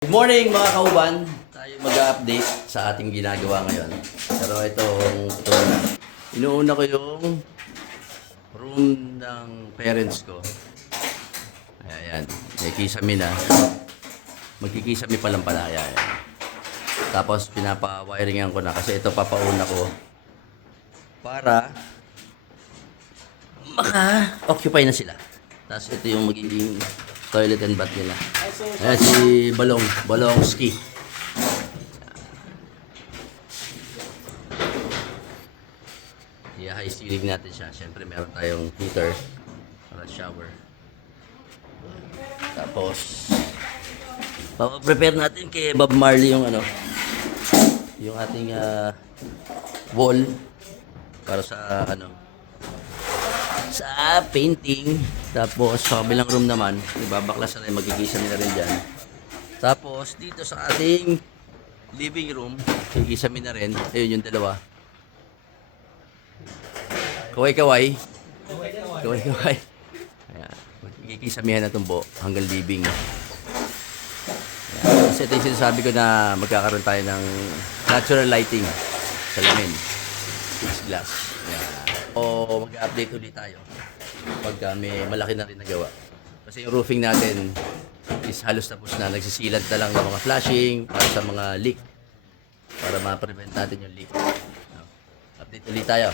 Good morning mga kauban! Tayo mag-update sa ating ginagawa ngayon. Pero itong, ito na. Inuuna ko yung room ng parents ko. Ayan, may kisame na. Magkikisame pa lang pala. Ayan. Tapos pinapa-wiringan ko na kasi ito papauna ko para maka-occupy na sila. Tapos ito yung magiging toilet and bath nila. Ayan si Balong, Balong Ski. I-high ceiling natin siya. Siyempre meron tayong heater para shower. Tapos, prepare natin kay Bob Marley yung ano, yung ating ah, wall para sa ano, sa painting. Tapos sa kabilang room naman, ibabaklas na rin, magkikisa nila rin dyan. Tapos dito sa ating living room, kikisami na rin. Ayun yung dalawa. Kaway-kaway. Kaway-kaway. Ayan. Magkikisamihan na buo hanggang living. Ayan. Kasi ito yung sinasabi ko na magkakaroon tayo ng natural lighting sa lamin. Fixed glass. Ayan. O mag-update ulit tayo pagka may malaki na rin nagawa. Kasi yung roofing natin is halos tapos na. Nagsisilat na lang ng mga flashing para sa mga leak. Para ma-prevent natin yung leak. Update ulit tayo.